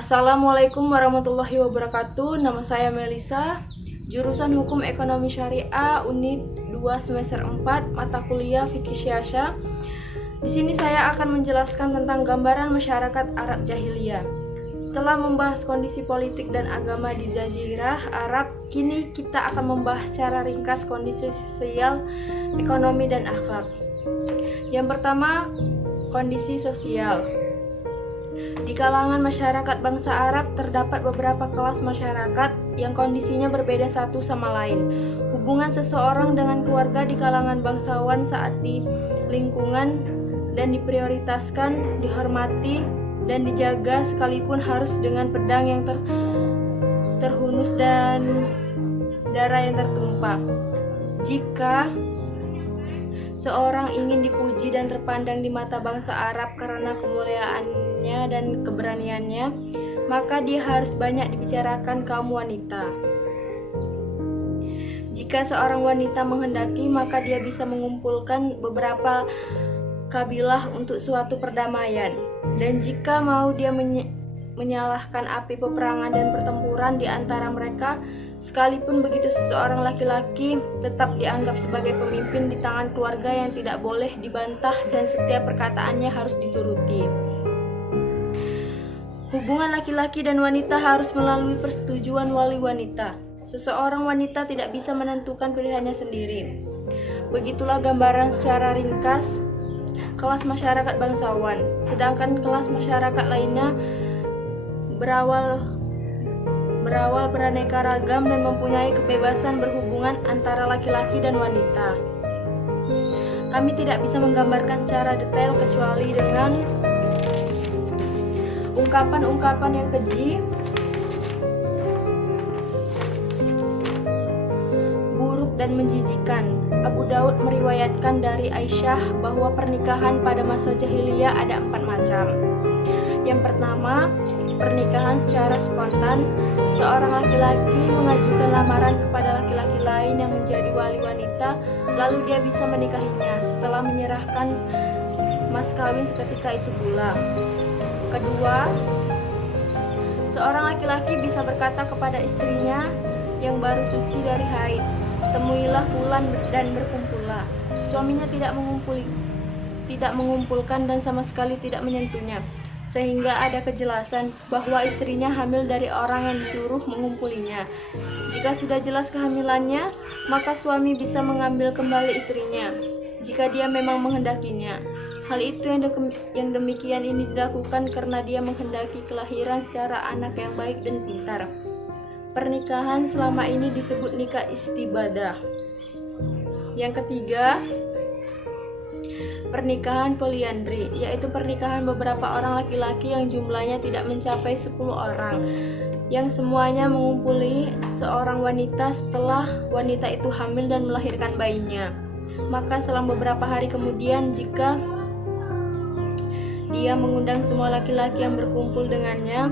Assalamualaikum warahmatullahi wabarakatuh. Nama saya Melisa, jurusan Hukum Ekonomi Syariah Unit 2 semester 4, mata kuliah Fikih Syiasya. Di sini saya akan menjelaskan tentang gambaran masyarakat Arab Jahiliyah. Setelah membahas kondisi politik dan agama di Jazirah Arab, kini kita akan membahas secara ringkas kondisi sosial, ekonomi, dan akhlak. Yang pertama, kondisi sosial. Di kalangan masyarakat bangsa Arab terdapat beberapa kelas masyarakat yang kondisinya berbeda satu sama lain. Hubungan seseorang dengan keluarga di kalangan bangsawan saat di lingkungan dan diprioritaskan, dihormati, dan dijaga sekalipun harus dengan pedang yang terhunus dan darah yang tertumpah. Jika seorang ingin dipuji dan terpandang di mata bangsa Arab karena kemuliaannya dan keberaniannya, maka dia harus banyak dibicarakan kaum wanita. Jika seorang wanita menghendaki, maka dia bisa mengumpulkan beberapa kabilah untuk suatu perdamaian. Dan jika mau dia menyalahkan api peperangan dan pertempuran di antara mereka, sekalipun begitu seseorang laki-laki tetap dianggap sebagai pemimpin di tangan keluarga yang tidak boleh dibantah dan setiap perkataannya harus dituruti. Hubungan laki-laki dan wanita harus melalui persetujuan wali wanita. Seseorang wanita tidak bisa menentukan pilihannya sendiri. Begitulah gambaran secara ringkas kelas masyarakat bangsawan. Sedangkan kelas masyarakat lainnya berawal beraneka ragam dan mempunyai kebebasan berhubungan antara laki-laki dan wanita. Kami tidak bisa menggambarkan secara detail kecuali dengan ungkapan-ungkapan yang keji, buruk dan menjijikan. Abu Daud meriwayatkan dari Aisyah bahwa pernikahan pada masa jahiliyah ada 4 macam. Yang pertama, pernikahan secara spontan. Seorang laki-laki mengajukan lamaran kepada laki-laki lain yang menjadi wali wanita, lalu dia bisa menikahinya setelah menyerahkan mas kawin seketika itu pula. Kedua, seorang laki-laki bisa berkata kepada istrinya yang baru suci dari haid, "Temuilah fulan dan berkumpullah." Suaminya tidak mengumpulkan dan sama sekali tidak menyentuhnya, sehingga ada kejelasan bahwa istrinya hamil dari orang yang disuruh mengumpulinya. Jika sudah jelas kehamilannya, maka suami bisa mengambil kembali istrinya jika dia memang menghendakinya. Hal itu yang demikian ini dilakukan karena dia menghendaki kelahiran secara anak yang baik dan pintar. Pernikahan selama ini disebut nikah istibadah. Yang ketiga, pernikahan poliandri, yaitu pernikahan beberapa orang laki-laki yang jumlahnya tidak mencapai 10 orang, yang semuanya mengumpuli seorang wanita setelah wanita itu hamil dan melahirkan bayinya. Maka selang beberapa hari kemudian, jika dia mengundang semua laki-laki yang berkumpul dengannya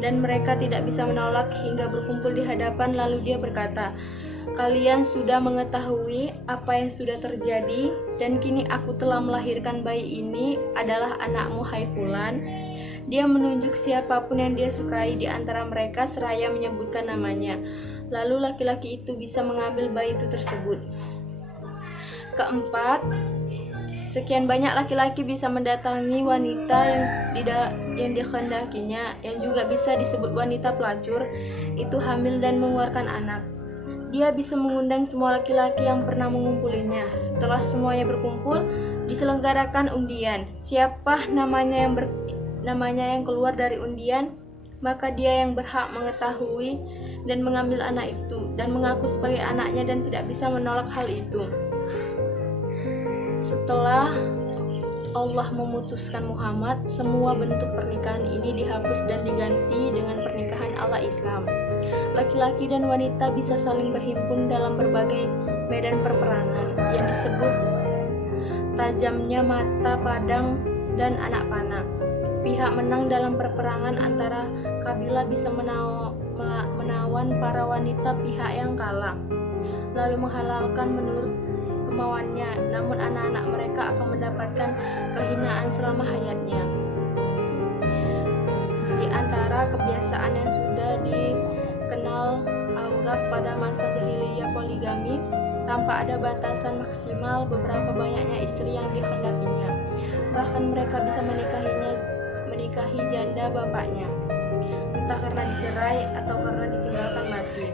dan mereka tidak bisa menolak hingga berkumpul di hadapan, lalu dia berkata, "Kalian sudah mengetahui apa yang sudah terjadi, dan kini aku telah melahirkan bayi ini adalah anakmu, hai fulan." Dia menunjuk siapapun yang dia sukai di antara mereka seraya menyebutkan namanya. Lalu laki-laki itu bisa mengambil bayi itu tersebut. Keempat, sekian banyak laki-laki bisa mendatangi wanita yang dikehendakinya, yang juga bisa disebut wanita pelacur, itu hamil dan mengeluarkan anak. Dia bisa mengundang semua laki-laki yang pernah mengumpulinya. Setelah semuanya berkumpul, diselenggarakan undian. Siapa namanya yang keluar dari undian, maka dia yang berhak mengetahui dan mengambil anak itu dan mengaku sebagai anaknya dan tidak bisa menolak hal itu. Setelah Allah memutuskan Muhammad, semua bentuk pernikahan ini dihapus dan diganti dengan pernikahan ala Islam. Laki-laki dan wanita bisa saling berhimpun dalam berbagai medan perperangan yang disebut tajamnya mata padang dan anak panah. Pihak menang dalam perperangan antara kabilah bisa menawan para wanita pihak yang kalah, lalu menghalalkan memberikan kehinaan selama hayatnya. Di antara kebiasaan yang sudah dikenal Arab pada masa jahiliyah poligami tanpa ada batasan maksimal, beberapa banyaknya istri yang dikehendakinya. Bahkan mereka bisa menikahi janda bapaknya, entah karena dicerai atau karena ditinggalkan mati.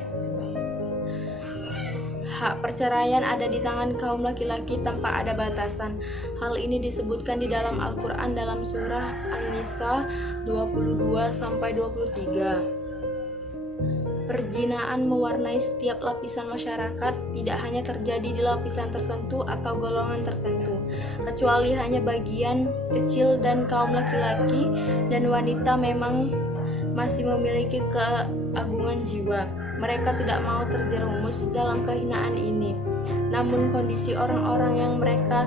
Hak perceraian ada di tangan kaum laki-laki tanpa ada batasan. Hal ini disebutkan di dalam Al-Quran dalam surah An-Nisa 22-23. Perzinaan mewarnai setiap lapisan masyarakat, tidak hanya terjadi di lapisan tertentu atau golongan tertentu, kecuali hanya bagian kecil dan kaum laki-laki dan wanita memang masih memiliki keagungan jiwa. Mereka tidak mau terjerumus dalam kehinaan ini. Namun kondisi orang-orang yang mereka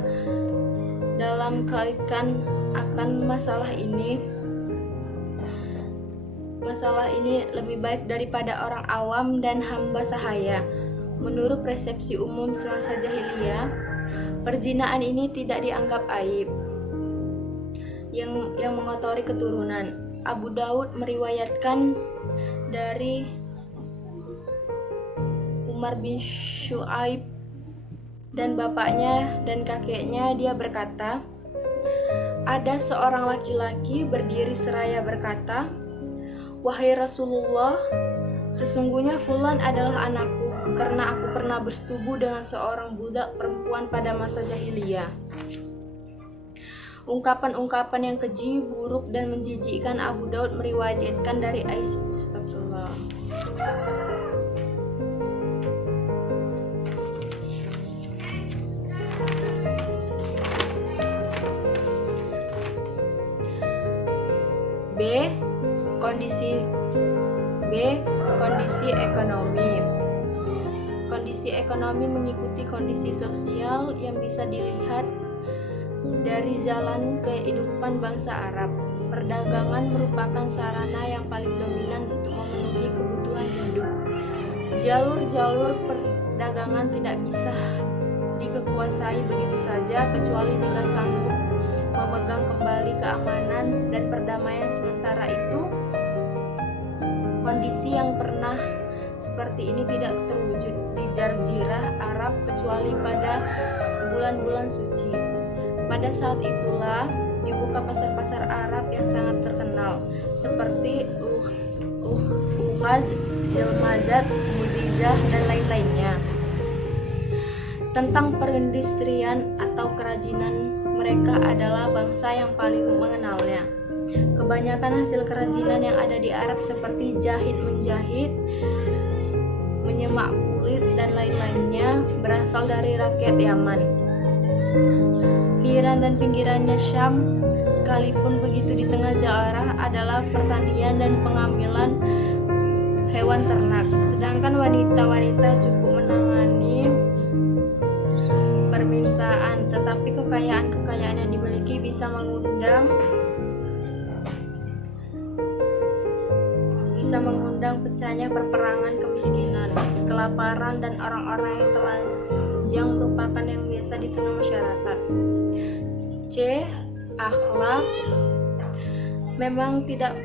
dalam kaitan akan masalah ini lebih baik daripada orang awam dan hamba sahaya. Menurut persepsi umum semasa jahiliyah, perzinaan ini tidak dianggap aib yang mengotori keturunan. Abu Daud meriwayatkan dari Umar bin Syu'aib dan bapaknya dan kakeknya, dia berkata, ada seorang laki-laki berdiri seraya berkata, "Wahai Rasulullah, sesungguhnya Fulan adalah anakku karena aku pernah bersetubuh dengan seorang budak perempuan pada masa jahiliyah." Ungkapan-ungkapan yang keji, buruk, dan menjijikkan Abu Daud meriwayatkan dari Aisyah. Astagfirullah. Kondisi ekonomi. Kondisi ekonomi mengikuti kondisi sosial yang bisa dilihat dari jalan kehidupan bangsa Arab. Perdagangan merupakan sarana yang paling dominan untuk memenuhi kebutuhan hidup. Jalur-jalur perdagangan tidak bisa dikuasai begitu saja kecuali jika sanggup memegang kembali keamanan dan perdamaian. Sementara itu, kondisi yang pernah seperti ini tidak terwujud di Jazirah Arab kecuali pada bulan-bulan suci. Pada saat itulah dibuka pasar-pasar Arab yang sangat terkenal seperti Uqaz, Zilmazat, Muzizah, dan lain-lainnya. Tentang perindustrian atau kerajinan, mereka adalah bangsa yang paling mengenalnya. Kebanyakan hasil kerajinan yang ada di Arab seperti jahit-menjahit, menyemak kulit, dan lain-lainnya berasal dari rakyat Yaman. Iran dan pinggirannya Syam, sekalipun begitu di tengah daerah adalah pertanian dan pengambilan hewan ternak. Sedangkan wanita-wanita cukup menangani permintaan, tetapi kekayaan yang dimiliki bisa mengundang pecahnya perperangan, kemiskinan, kelaparan, dan orang-orang yang telanjang merupakan yang biasa di tengah masyarakat. Akhlak. Memang tidak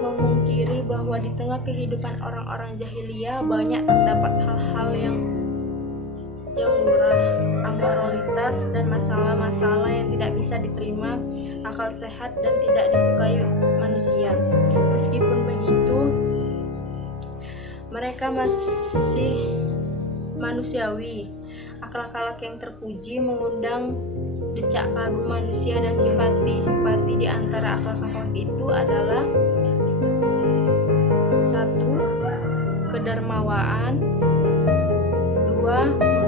memungkiri bahwa di tengah kehidupan orang-orang jahiliyah banyak terdapat hal-hal yang murah, amoralitas, dan masalah-masalah yang tidak bisa diterima akal sehat dan tidak disukai manusia. Meskipun begitu, mereka masih manusiawi. Akhlak-akhlak yang terpuji mengundang decak kagum manusia dan simpati. Di antara akhlak-akhlak itu adalah 1. Kedermawaan, 2.